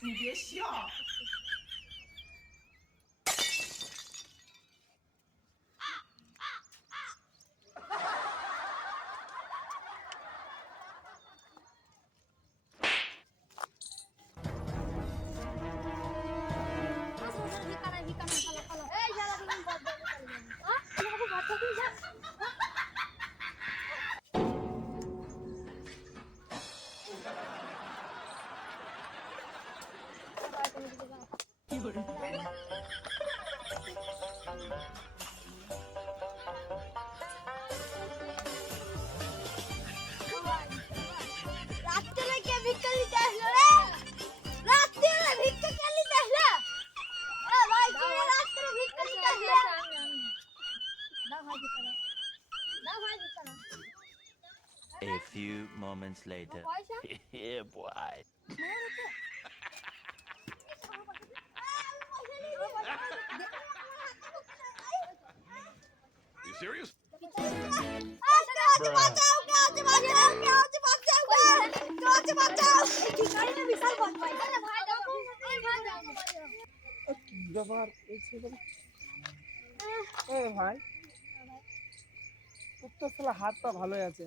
你别笑。ভাই ভাই দাও ভাই দাও কি ব্যাপার ভাই তোর তো শালা হাত পা ভালোই আছে।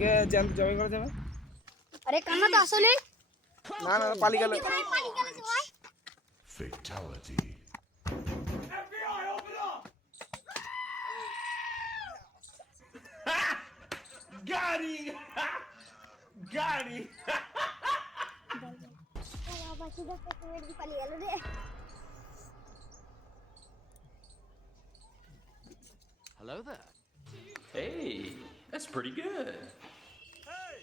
কে জ্যান্ত জবাই করা যাবে আরে কান্না তো আসলে না না পালি গেল পানি গেলে তো ভাই Fatality. Got him! Got him! বাবা সুদা পেটে পালিয়ে গেল রে Hello there. Hey, that's pretty good.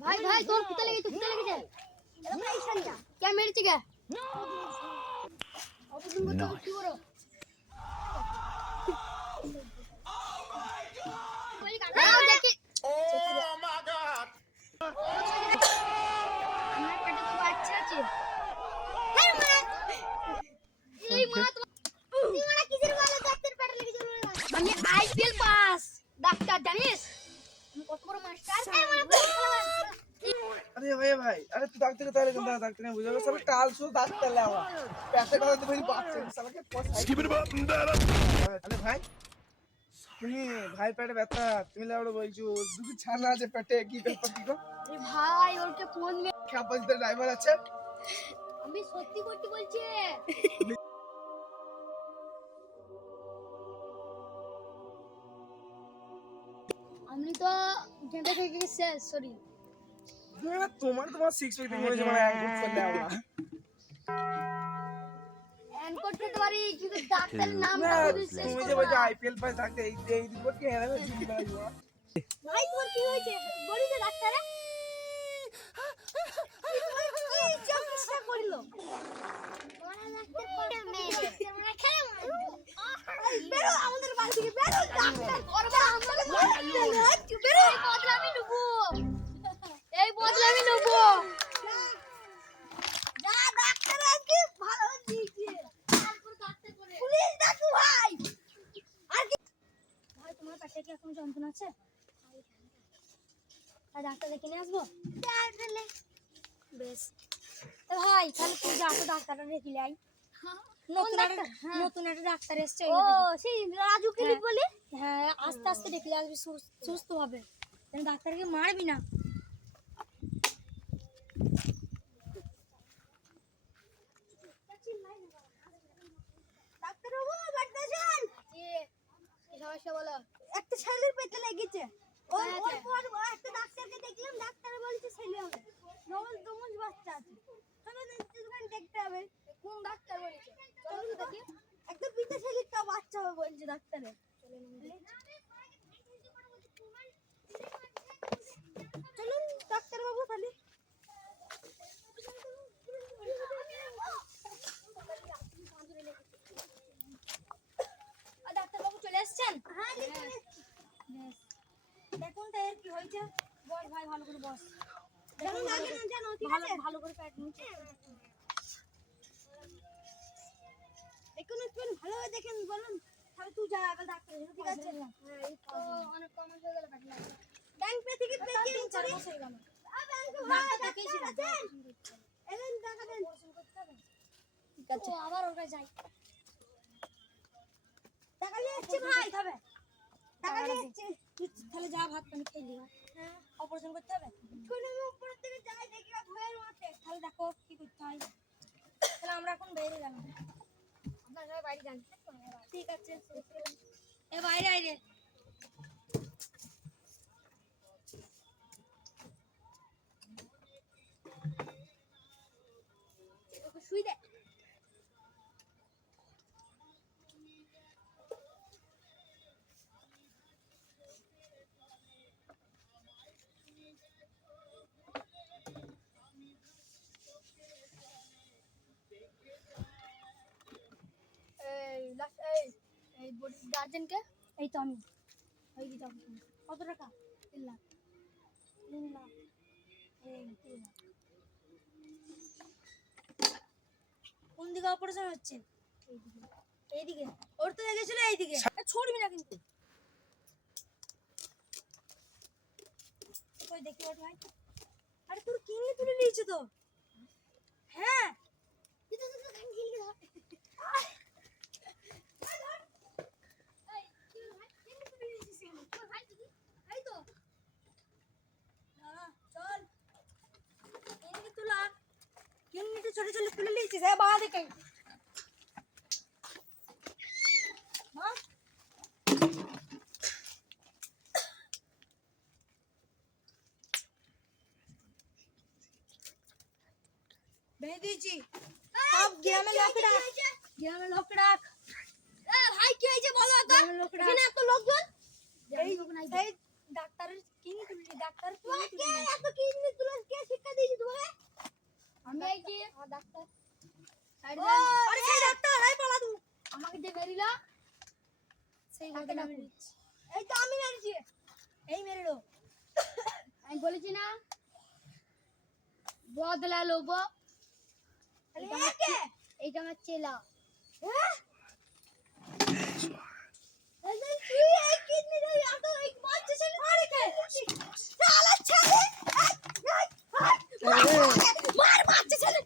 ভাই ভাই তোর ফুটা লেগেছে ফুটা লেগেছে কে মেরেছে কে কি বড় দাঁড়াও, দেখি Oh my god! আরে তাহলে কোন ডাক্তার নেই বুঝাবে সব কাল শুধু ডাক্তার লেওয়া পেটে কথা তো ভাই বাচ্চা. আরে তুমি পেটে ব্যথা তুমি বলছো দুটো ছানা আছে পেটে কি ব্যাপার কি গো? ভাই ওরকে ফোন মে ড্রাইভার আছে। আমি সত্যি করতে বলছি। আমি তো গেঁদে থেকে শেষ সরি হ্যাঁ, তোমার তোমার সিক্স প্যাক মনে হচ্ছে মানে এক করলে আমরা এন করতে পারি কিন্তু ডাক্তার নাম না বলে শেষ তুমি যে বলছো আইপিএল পাস থাকতে এই এই দিব কি হ্যাঁ রে জিম লাগবে ভাই তোমার কি হয়েছে বলি তো ডাক্তারে কি করল আমাদের বাড়ি থেকে বেরো ডাক্তার করবে আমাদের বেরো এই বদলা আমি নেব এই বদলা আমি নেব যা ডাক্তার আজকে ভালো দিয়েছে পুলিশ ডাকু ভাই আছে? আর ডাক্তার দেখে নিয়ে আসব? বেশ। ভাই তাহলে তুই যা তো ডাক্তারটা দেখে লাই নতুন একটা ডাক্তার? এসছে ও সেই রাজু ক্লিনিক বলি? হ্যাঁ আস্তে আস্তে দেখে আসবি সুস্থ হবে ডাক্তারকে মারবি না। সমস্যা বলো? একটা ছেলের পেটে লেগেছে। ওর ওর পর একটা ডাক্তারকে দেখলাম ডাক্তার বলছে ছেলে হবে। নবল দমজ বাচ্চা আছে। তবে একটুখানি দেখতে হবে। কোন ডাক্তার বলেছে? চলুন দেখি। একটা পিতা ছেলেটা বাচ্চা হবে বলছে ডাক্তারে। চলুন ডাক্তার বাবু তাহলে চলে এসেছেন? হ্যাঁ কি হয়েছে? বস ভাই ভালো করে বস। জানো আগে না জানো ঠিক আছে? ভালো করে প্যাট নিচে একটু একটু ভালোভাবে দেখেন বলুন। তাহলে তুই যা আগে ডাক্তার ঠিক আছে? তো। অনেক কমন হয়ে গেল প্যাট ব্যাংক পে থেকে পে কি চার মাস গেল। ব্যাংক দেখিয়েছি এলেন টাকা দেন ঠিক আছে। আবার ওর যাই। টাকা নিয়ে এসছি ভাই। খাবে টাকা নিয়ে তুই তাহলে যা ভাত পানি খেয়ে নিবা হ্যাঁ। অপারেশন করতে হবে? উপর থেকে যাই দেখি ভয়ের মাঠে তাহলে দেখো কি করতে হয়। তাহলে আমরা এখন বাইরে গেলাম আপনার বাইরে যান। ঠিক আছে। এ বাইরে আইরে শুই দে এই লাস্ট এই এই গার্জেনকে? এই তো আমি। ওই দিতে কত টাকা? তিন লাখ। তিন লাখ। কোন দিকে অপারেশন হচ্ছে? এইদিকে। ওর তো লেগেছিল এইদিকে। ছড়বি না কিন্তু। কই দেখি ভাই। আরে তোর কিডনি তুলে নিয়েছে তো। হ্যাঁ তুই তো তোর কিডনি ধর আয়! আয় ধর! এই, কি হলো ভাই? কিডনি তুলে নিয়েছিস কেন? তোর ভাই তুই? এই তো। দাঁড়া, চল। কিডনি তোলা। কিডনিটা ছোট ছোট তুলে নিয়েছিস, হ্যাঁ, বাঁ দিকে। মা? বেঁধে দিয়েছি সব গ্রামে লোক ডাক গ্রামে লোক ডাক ভাই কি হয়েছে বলো তো এখানে এত লোকজন এই এই ডাক্তারের কিডনি তুলি ডাক্তার কে এত কিডনি তুলে কে শিক্ষা দিয়েছে তোমাকে আমি এই কি ডাক্তার আরে সেই ডাক্তার হাই পালা তুই আমাকে যে মেরিলা সেই ডাক্তার এই তো আমি মেরেছি এই মেরেলো আমি বলেছি না বদলা লোব এইটা আমার চেলা হ্যাঁ তুই এই কিডনি দিয়ে এত এই বাচ্চা ছেলে মারে কে শালা মার মারছে ছেলে